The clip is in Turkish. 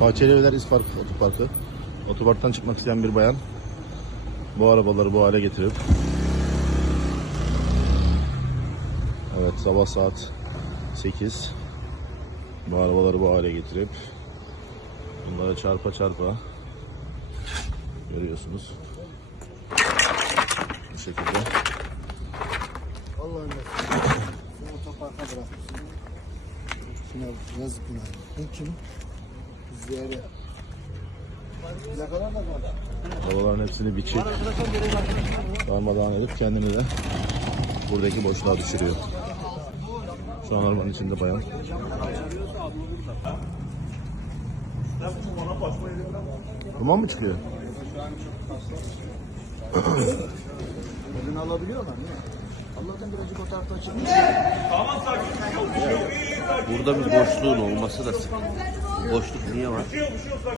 Bahçeli Evler İspark Otoparkı. Otoparktan çıkmak isteyen bir bayan bu arabaları bu hale getirip Evet sabah saat 8 bu arabaları bu hale getirip bunları çarpa çarpa görüyorsunuz. Bu şekilde. Sen otoparka bırakmışsın. Şuna yazık günah. Bu kim? Ziyare. Plakalar da var. Hepsini biçip darmadağın edip kendini de buradaki boşluğa düşürüyor. Şu an arabanın içinde bayan. Duman mı çıkıyor? Elini alabiliyorlar değil mi? Allah'tan birazcık o tarafta açılmış. Burada bir boşluğun olması da sıkıntı. Boşluk niye var?